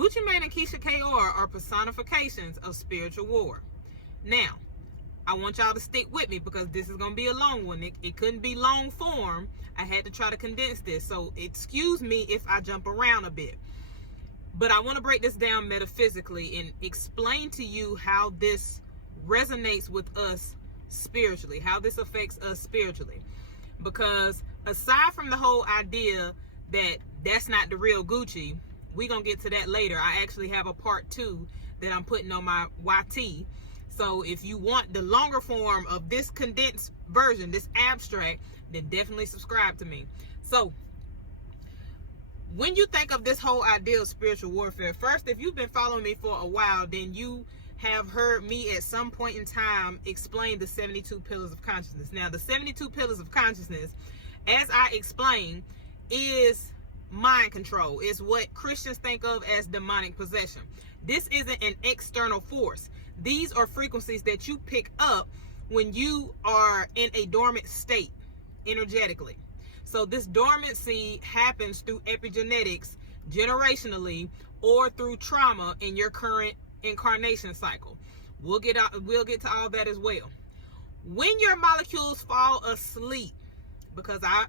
Gucci Mane and Keisha KR are personifications of spiritual war. Now, I want y'all to stick with me because this is going to be a long one. It couldn't be long form. I had to try to condense this. So excuse me if I jump around a bit. But I want to break this down metaphysically and explain to you how this resonates with us spiritually, how this affects us spiritually. Because aside from the whole idea that that's not the real Gucci, we're going to get to that later. I actually have a part 2 that I'm putting on my YT. So if you want the longer form of this condensed version, this abstract, then definitely subscribe to me. So when you think of this whole idea of spiritual warfare, first, if you've been following me for a while, then you have heard me at some point in time explain the 72 pillars of consciousness. Now, the 72 pillars of consciousness, as I explained, is mind control. It's what Christians think of as demonic possession. This isn't an external force. These are frequencies that you pick up when you are in a dormant state energetically. So this dormancy happens through epigenetics, generationally, or through trauma in your current incarnation cycle. We'll get to all that as well. When your molecules fall asleep, because I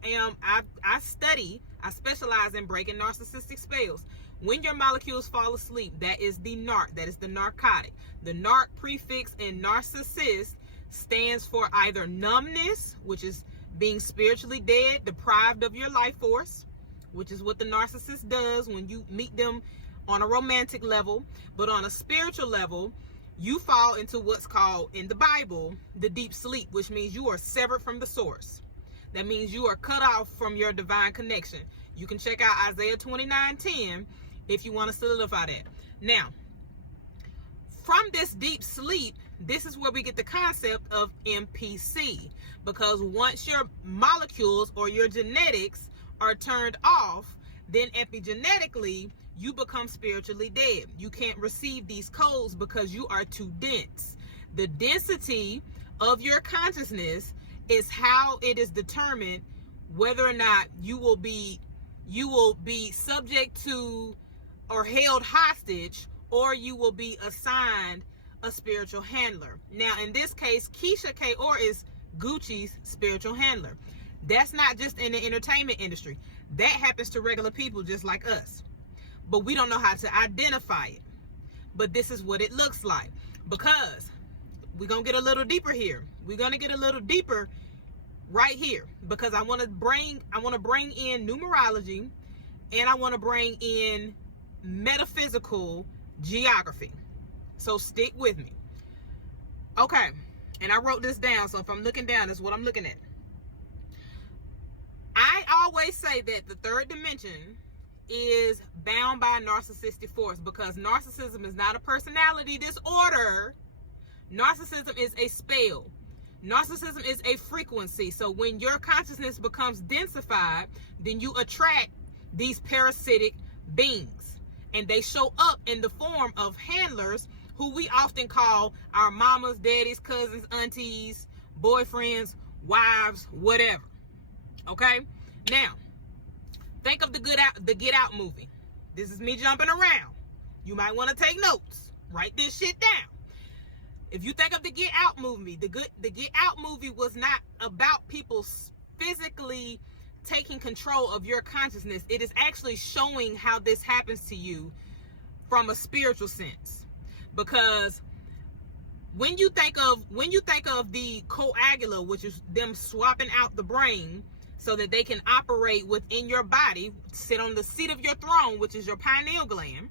specialize in breaking narcissistic spells. When your molecules fall asleep, that is the narc, that is the narcotic. The narc prefix in narcissist stands for either numbness, which is being spiritually dead, deprived of your life force, which is what the narcissist does when you meet them on a romantic level. But on a spiritual level, you fall into what's called in the Bible the deep sleep, which means you are severed from the source. That means you are cut off from your divine connection. You can check out Isaiah 29:10 if you want to solidify that. Now, from this deep sleep, this is where we get the concept of MPC. Because once your molecules or your genetics are turned off, then epigenetically, you become spiritually dead. You can't receive these codes because you are too dense. The density of your consciousness is how it is determined whether or not you will be subject to or held hostage, or you will be assigned a spiritual handler. Now, in this case, Keisha KR is Gucci's spiritual handler. That's not just in the entertainment industry. That happens to regular people just like us. But we don't know how to identify it. But this is what it looks like. Because we're going to get a little deeper here. We're going to get a little deeper right here. Because I want to bring in numerology, and I want to bring in metaphysical geography. So stick with me. Okay. And I wrote this down. So if I'm looking down, that's what I'm looking at. I always say that the third dimension is bound by narcissistic force, because narcissism is not a personality disorder. Narcissism is a spell. Narcissism is a frequency. So when your consciousness becomes densified, then you attract these parasitic beings. And they show up in the form of handlers, who we often call our mamas, daddies, cousins, aunties, boyfriends, wives, whatever. Okay? Now, think of the Get Out movie. This is me jumping around. You might want to take notes. Write this shit down. If you think of the Get Out movie, the Get Out movie was not about people physically taking control of your consciousness. It is actually showing how this happens to you from a spiritual sense. Because when you think of the coagula, which is them swapping out the brain so that they can operate within your body, sit on the seat of your throne, which is your pineal gland.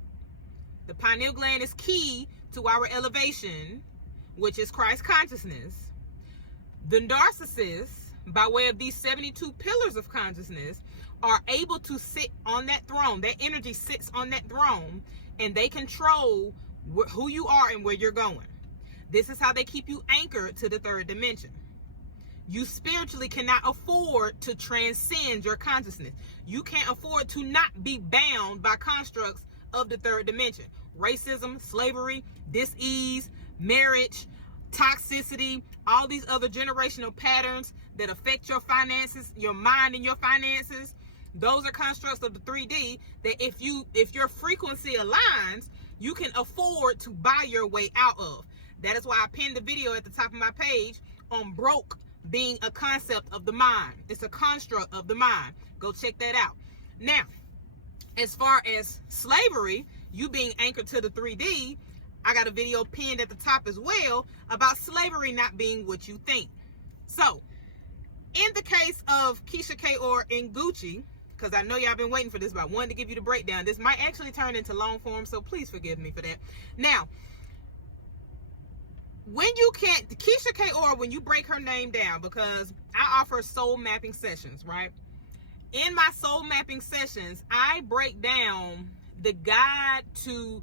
The pineal gland is key to our elevation, which is Christ consciousness. The narcissists, by way of these 72 pillars of consciousness, are able to sit on that throne. That energy sits on that throne, and they control who you are and where you're going. This is how they keep you anchored to the third dimension. You spiritually cannot afford to transcend your consciousness. You can't afford to not be bound by constructs of the third dimension. Racism, slavery, dis-ease, marriage, toxicity, all these other generational patterns that affect your finances, your mind and your finances, Those are constructs of the 3D that if your frequency aligns, you can afford to buy your way out of. That is why I pinned the video at the top of my page on broke being a concept of the mind. It's a construct of the mind. Go check that out. Now, as far as slavery, you being anchored to the 3D, I got a video pinned at the top as well about slavery not being what you think. So, in the case of Keisha Kaor and Gucci, because I know y'all been waiting for this, but I wanted to give you the breakdown. This might actually turn into long form, so please forgive me for that. Now, when you can't, Keisha Kaor, when you break her name down, because I offer soul mapping sessions, right? In my soul mapping sessions, I break down the guide to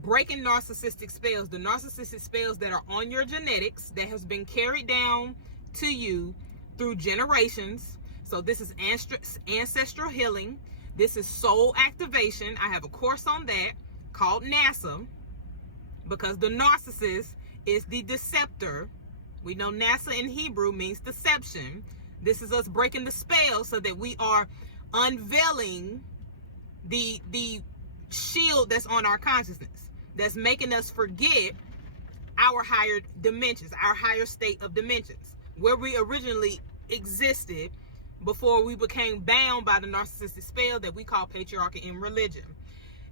breaking narcissistic spells, the narcissistic spells that are on your genetics that has been carried down to you through generations. So this is ancestral healing. This is soul activation. I have a course on that called NASA, because the narcissist is the deceptor. We know NASA in Hebrew means deception. This is us breaking the spell so that we are unveiling the shield that's on our consciousness, that's making us forget our higher dimensions, our higher state of dimensions, where we originally existed before we became bound by the narcissistic spell that we call patriarchy in religion.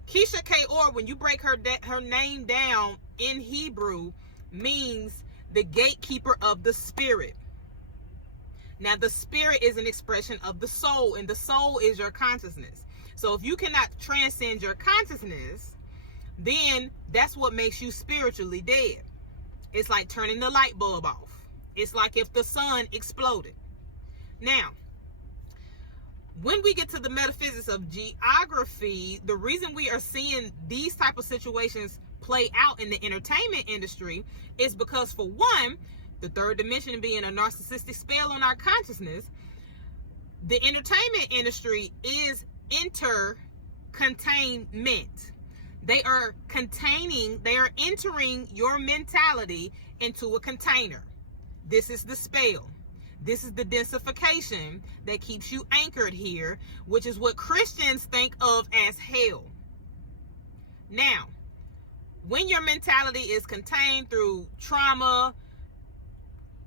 Keisha Kaor, when you break her name down in Hebrew, means the gatekeeper of the spirit. Now, the spirit is an expression of the soul, and the soul is your consciousness. So if you cannot transcend your consciousness, then that's what makes you spiritually dead. It's like turning the light bulb off. It's like if the sun exploded. Now, when we get to the metaphysics of geography, the reason we are seeing these type of situations play out in the entertainment industry is because, for one, the third dimension being a narcissistic spell on our consciousness, the entertainment industry is containment. They are entering your mentality into a container. This is the spell. This is the densification that keeps you anchored here, which is what Christians think of as hell. Now, when your mentality is contained through trauma,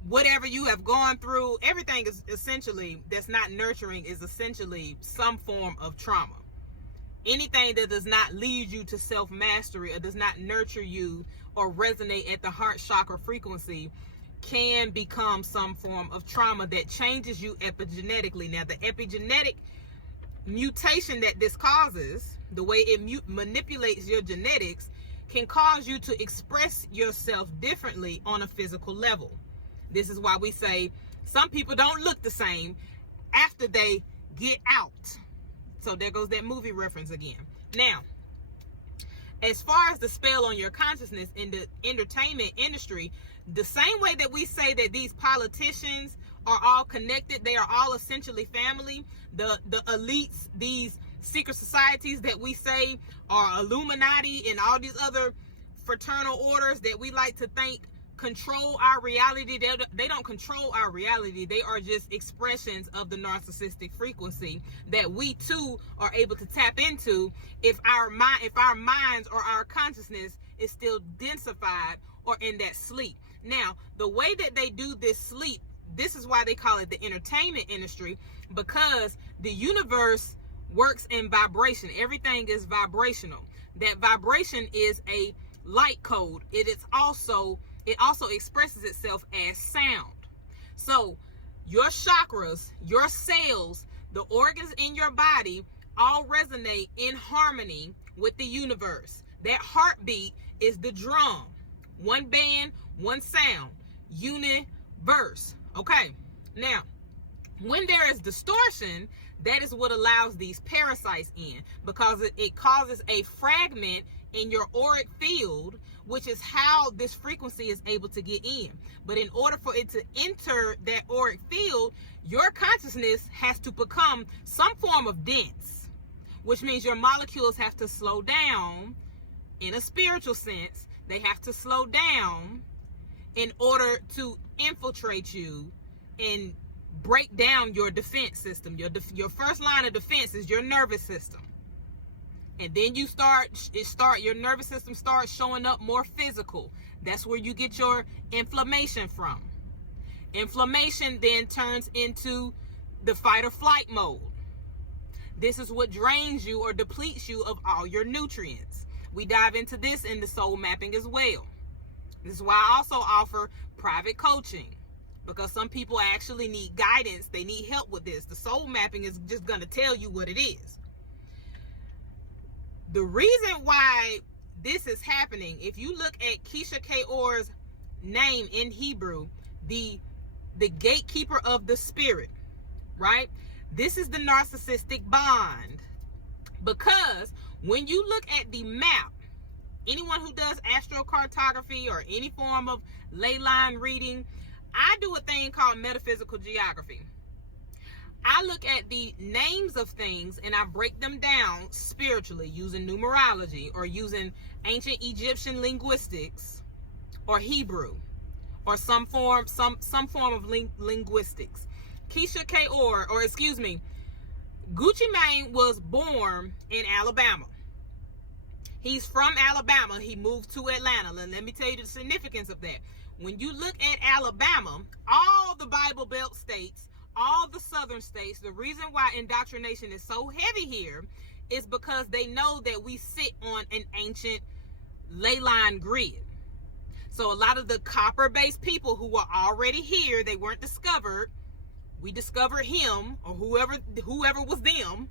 whatever you have gone through, everything is essentially, that's not nurturing, is essentially some form of trauma. Anything that does not lead you to self-mastery or does not nurture you or resonate at the heart chakra frequency can become some form of trauma that changes you epigenetically. Now, the epigenetic mutation that this causes, the way it manipulates your genetics, can cause you to express yourself differently on a physical level. This is why we say some people don't look the same after they get out. So there goes that movie reference again. Now, as far as the spell on your consciousness in the entertainment industry, the same way that we say that these politicians are all connected, they are all essentially family, the elites, these secret societies that we say are Illuminati and all these other fraternal orders that we like to think control our reality, they don't control our reality. They are just expressions of the narcissistic frequency that we too are able to tap into if our minds or our consciousness is still densified or in that sleep. Now, the way that they do this sleep, this is why they call it the entertainment industry, because the universe works in vibration. Everything is vibrational. That vibration is a light code. It also expresses itself as sound. So your chakras, your cells, the organs in your body all resonate in harmony with the universe. That heartbeat is the drum. One band, one sound. Universe. Okay. Now, when there is distortion, that is what allows these parasites in, because it causes a fragment in your auric field, which is how this frequency is able to get in. But in order for it to enter that auric field, your consciousness has to become some form of dense, which means your molecules have to slow down. In a spiritual sense, they have to slow down in order to infiltrate you and break down your defense system. Your first line of defense is your nervous system. And then your nervous system starts showing up more physical. That's where you get your inflammation from. Inflammation then turns into the fight or flight mode. This is what drains you or depletes you of all your nutrients. We dive into this in the soul mapping as well. This is why I also offer private coaching, because some people actually need guidance. They need help with this. The soul mapping is just going to tell you what it is. The reason why this is happening, if you look at Keisha K.O.'s name in Hebrew, the gatekeeper of the spirit, right? This is the narcissistic bond. Because when you look at the map, anyone who does astrocartography or any form of ley line reading, I do a thing called metaphysical geography. I look at the names of things and I break them down spiritually using numerology or using ancient Egyptian linguistics or Hebrew or some form of linguistics. Keisha K.O., Gucci Mane was born in Alabama. He's from Alabama. He moved to Atlanta. And let me tell you the significance of that. When you look at Alabama, all the Bible Belt states, all the southern states, the reason why indoctrination is so heavy here is because they know that we sit on an ancient ley line grid. So a lot of the copper-based people who were already here, they weren't discovered. We discovered him or whoever was them.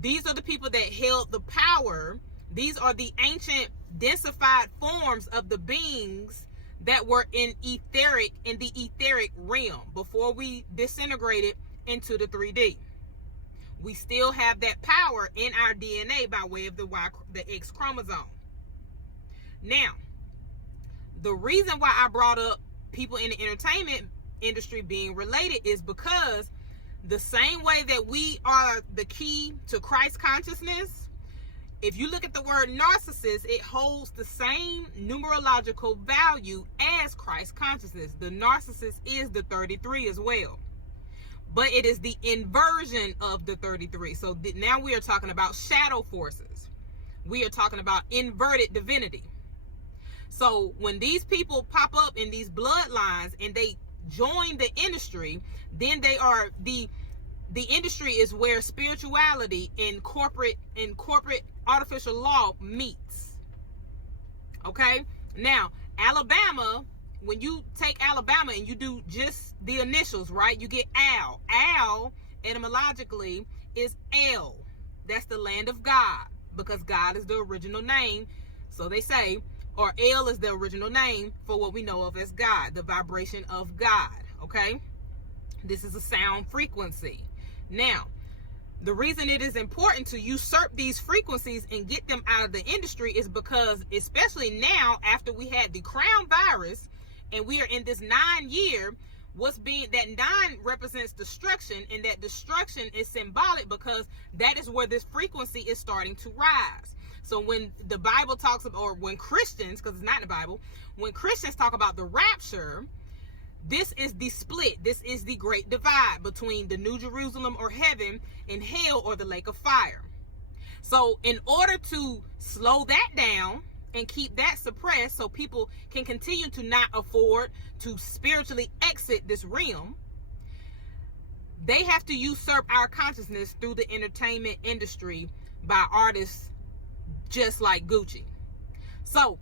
These are the people that held the power. These are the ancient densified forms of the beings that were in the etheric realm before we disintegrated into the 3D. We still have that power in our DNA by way of the X chromosome. Now, the reason why I brought up people in the entertainment industry being related is because the same way that we are the key to Christ consciousness, if you look at the word narcissist, it holds the same numerological value as Christ consciousness. The narcissist is the 33 as well, but it is the inversion of the 33. So now we are talking about shadow forces. We are talking about inverted divinity. So when these people pop up in these bloodlines and they join the industry, then they are the industry is where spirituality and corporate artificial law meets. Okay? Now, Alabama, when you take Alabama and you do just the initials, right? You get Al. Al, etymologically, is El. That's the land of God, because God is the original name. So they say, or El is the original name for what we know of as God, the vibration of God. Okay? This is a sound frequency. Now, the reason it is important to usurp these frequencies and get them out of the industry is because, especially now after we had the crown virus and we are in this 9-year, that 9 represents destruction, and that destruction is symbolic because that is where this frequency is starting to rise. So when the Bible talks about, or when Christians, because it's not in the Bible, when Christians talk about the rapture, this is the split. This is the great divide between the New Jerusalem or heaven and hell or the lake of fire. So in order to slow that down and keep that suppressed so people can continue to not afford to spiritually exit this realm, they have to usurp our consciousness through the entertainment industry by artists just like Gucci. So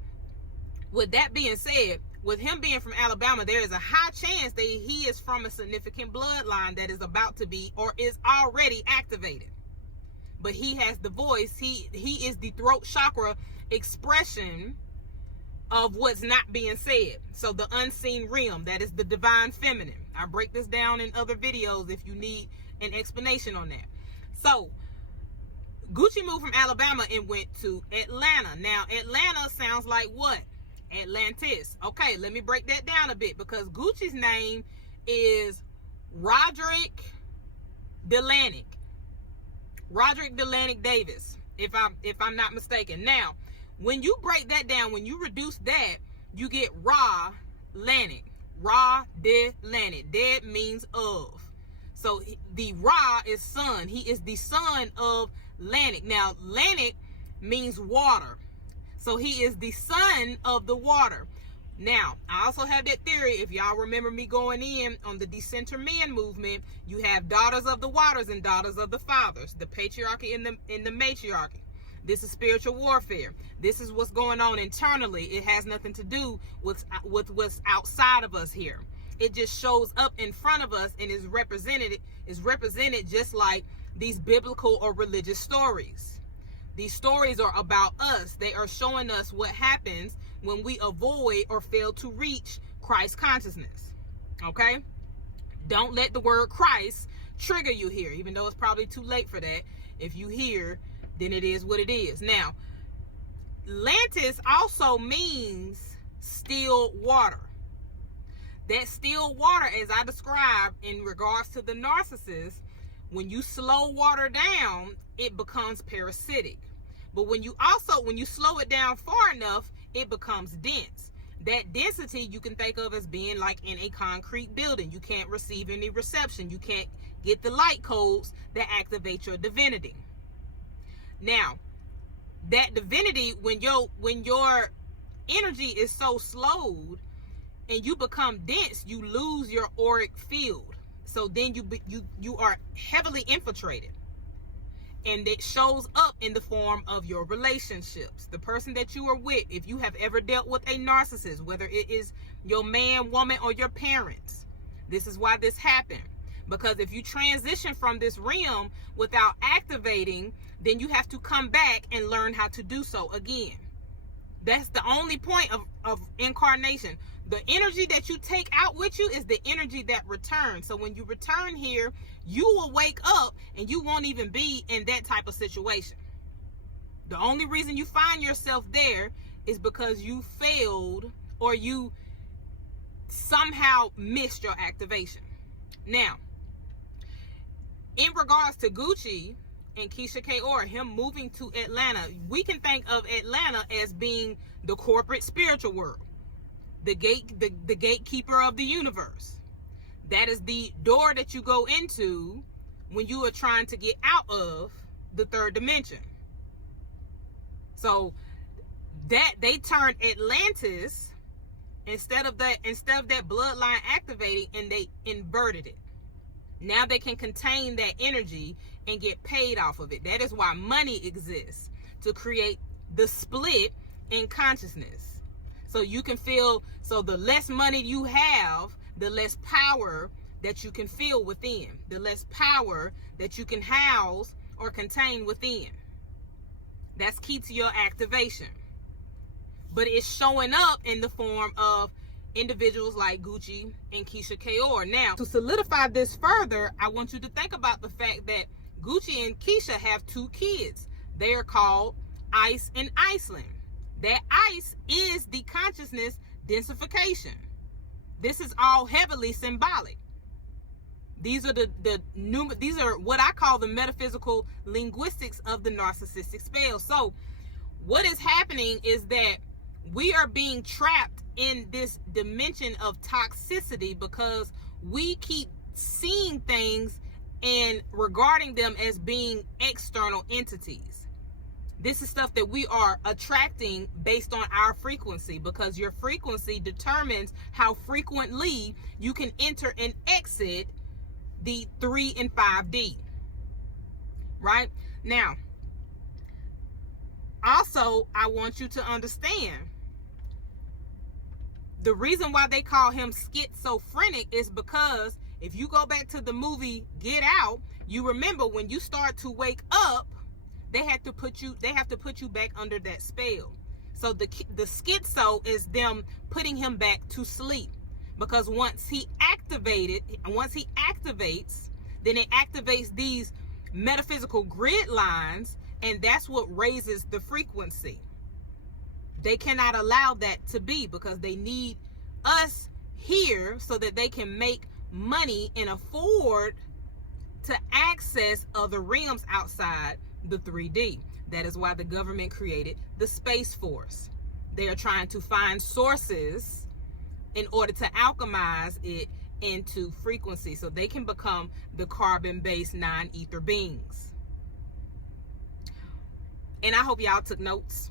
with that being said, with him being from Alabama, there is a high chance that he is from a significant bloodline that is about to be or is already activated. But he has the voice. He is the throat chakra expression of what's not being said. So the unseen realm, that is the divine feminine. I break this down in other videos if you need an explanation on that. So Gucci moved from Alabama and went to Atlanta. Now, Atlanta sounds like what? Atlantis. Okay, let me break that down a bit, because Gucci's name is Roderick Delanik Davis, if I'm not mistaken. Now, when you break that down, when you reduce that, you get Ra Lanik. Ra de Lanet. Dead means of. So the Ra is sun. He is the son of Lanet. Now, Lanet means water. So he is the son of the water. Now, I also have that theory, if y'all remember me going in on the decenter men movement, you have daughters of the waters and daughters of the fathers, the patriarchy and the matriarchy. This is spiritual warfare. This is what's going on internally. It has nothing to do with what's outside of us here. It just shows up in front of us and is represented just like these biblical or religious stories. These stories are about us. They are showing us what happens when we avoid or fail to reach Christ consciousness. Okay? Don't let the word Christ trigger you here, even though it's probably too late for that. If you hear, then it is what it is. Now, Lantis also means still water. That still water, as I described in regards to the narcissist, when you slow water down, it becomes parasitic. But when you slow it down far enough, it becomes dense. That density you can think of as being like in a concrete building. You can't receive any reception. You can't get the light codes that activate your divinity. Now, that divinity, when your energy is so slowed and you become dense, you lose your auric field. So then you are heavily infiltrated. And it shows up in the form of your relationships. The person that you are with, if you have ever dealt with a narcissist, whether it is your man, woman, or your parents, this is why this happened. Because if you transition from this realm without activating, then you have to come back and learn how to do so again. That's the only point of incarnation. The energy that you take out with you is the energy that returns. So when you return here, you will wake up and you won't even be in that type of situation. The only reason you find yourself there is because you failed or you somehow missed your activation. Now, in regards to Gucci and Keisha K.O., him moving to Atlanta, we can think of Atlanta as being the corporate spiritual world. The gatekeeper of the universe. That is the door that you go into when you are trying to get out of the third dimension. So that they turned Atlantis instead of that bloodline activating, and they inverted it. Now they can contain that energy and get paid off of it. That is why money exists, to create the split in consciousness. So you can feel, so the less money you have, the less power that you can feel within, the less power that you can house or contain within. That's key to your activation. But it's showing up in the form of individuals like Gucci and Keisha K.O. Now, to solidify this further, I want you to think about the fact that Gucci and Keisha have 2 kids. They are called Ice and Iceland. That ice is the consciousness densification. This is all heavily symbolic. These are what I call the metaphysical linguistics of the narcissistic spell. So what is happening is that we are being trapped in this dimension of toxicity because we keep seeing things and regarding them as being external entities. This is stuff that we are attracting based on our frequency, because your frequency determines how frequently you can enter and exit the 3 and 5D. Right? Now, also, I want you to understand the reason why they call him schizophrenic is because if you go back to the movie Get Out, you remember when you start to wake up, they have to put you back under that spell. So the schizo is them putting him back to sleep, because once he activates, then it activates these metaphysical grid lines, and that's what raises the frequency. They cannot allow that to be, because they need us here so that they can make money and afford to access other realms outside the 3D. That is why the government created the Space Force. They are trying to find sources in order to alchemize it into frequency so they can become the carbon-based non-ether beings. And I hope y'all took notes.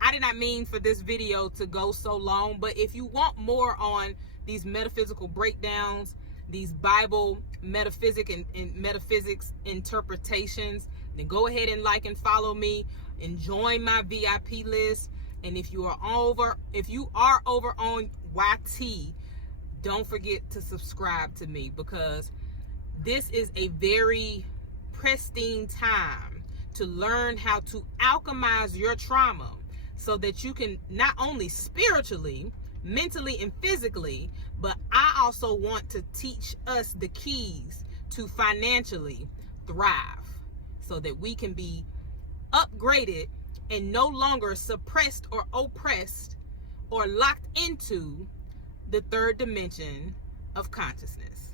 I did not mean for this video to go so long, but if you want more on these metaphysical breakdowns, these Bible metaphysics interpretations, then go ahead and like and follow me and join my VIP list. And if you are over on YT, don't forget to subscribe to me, because this is a very pristine time to learn how to alchemize your trauma so that you can not only spiritually, mentally, and physically, but I also want to teach us the keys to financially thrive so that we can be upgraded and no longer suppressed or oppressed or locked into the third dimension of consciousness.